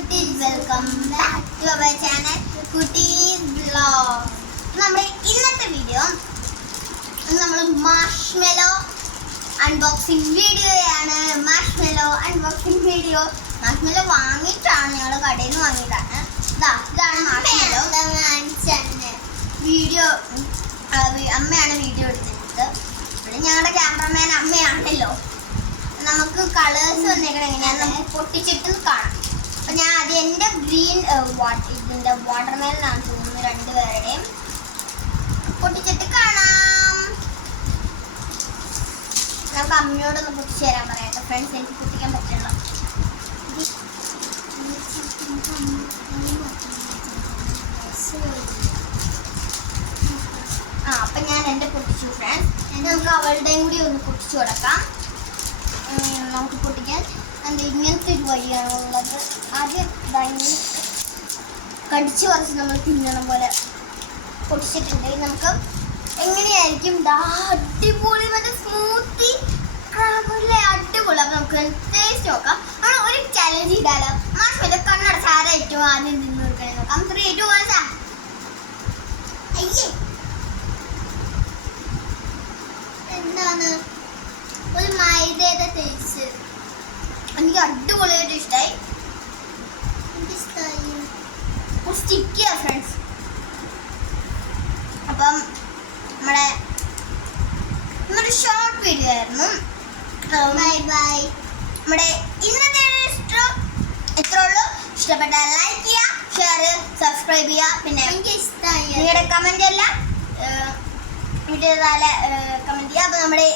കുട്ടീസ്, welcome back to our channel Kutties vlog. നമ്മുടെ ഇന്നത്തെ video നമ്മൾ മാഷ്മെലോ അൺബോക്സിംഗ് വീഡിയോയാണ്. മാഷ്മെലോ അൺബോക്സിംഗ് വീഡിയോ വാങ്ങിയിട്ടാണ്, ഞങ്ങൾ കടയിൽ നിന്ന് വാങ്ങിയിട്ടാണ്. ഇതാണ് മാഷ്മെലോ. വീഡിയോ അമ്മയാണ് വീഡിയോ എടുത്തിട്ട്, ഞങ്ങളുടെ ക്യാമറമാൻ അമ്മയാണല്ലോ. നമുക്ക് കളേഴ്സ് വന്നേക്കണം എങ്ങനെയാണെന്ന് നമുക്ക് പൊട്ടിച്ചിട്ട് കാണാം. അപ്പം ഞാൻ അത് എൻ്റെ ഗ്രീൻ ഇതിൻ്റെ വാട്ടർമെലനാണ് തോന്നുന്നു, രണ്ടുപേരുടെയും പൊട്ടിച്ചിട്ട് കാണാം. നമുക്ക് അമ്മയോടൊന്ന് പൊട്ടിച്ചു തരാൻ പറയട്ടെ ഫ്രണ്ട്സ്, എനിക്ക് പൊട്ടിക്കാൻ പറ്റില്ല. അപ്പം ഞാൻ എൻ്റെ പൊട്ടിച്ചു ഫ്രണ്ട്സ്. നമുക്ക് അവളുടെയും കൂടി ഒന്ന് പൊട്ടിച്ചു കൊടുക്കാം. നമുക്ക് പൊട്ടിക്കാൻ ഇങ്ങനത്തെ ഒരു വഴിയാണുള്ളത്. ആദ്യം ഇങ്ങനെ കടിച്ച് കുറച്ച് നമ്മൾ തിന്നണം പോലെ പൊട്ടിച്ചിട്ടുണ്ടെങ്കിൽ നമുക്ക് എങ്ങനെയായിരിക്കും അടിപൊളി മറ്റേ സ്മൂത്തി ക്രാബിലെ അടിപൊളി. അപ്പം നമുക്ക് ടേസ്റ്റ് നോക്കാം. നമ്മൾ ഒരു ചലഞ്ച് ചെയ്താലോ? മാഷ്മെലോ കണ്ണടച്ച് ആരാ ഏറ്റവും ആദ്യം തിന്ന് കൊടുക്കണേ നോക്കാം. 3, 2, 1 അയ്യേ, എന്താണ് ഒരു മൈദയുടെ ടേസ്റ്റ്. എനിക്ക് അടിപൊളിയായിട്ട് ഇഷ്ടമായി. സ്റ്റിക്കിയാ ഫ്രണ്ട്സ്. അപ്പം നമ്മുടെ ഷോർട്ട് വീഡിയോ ആയിരുന്നു. Bye bye. നമ്മുടെ ഇന്നത്തെ എത്ര ഉള്ളൂ. ഇഷ്ടപ്പെട്ടാൽ ലൈക്ക് ചെയ്യുക, ഷെയർ, സബ്സ്ക്രൈബ് ചെയ്യുക. പിന്നെ എനിക്ക് ഇഷ്ടമായി നിങ്ങളുടെ കമൻ്റ് എല്ലാം വീഡിയോ കമൻറ്റ് ചെയ്യുക. അപ്പോൾ നമ്മുടെ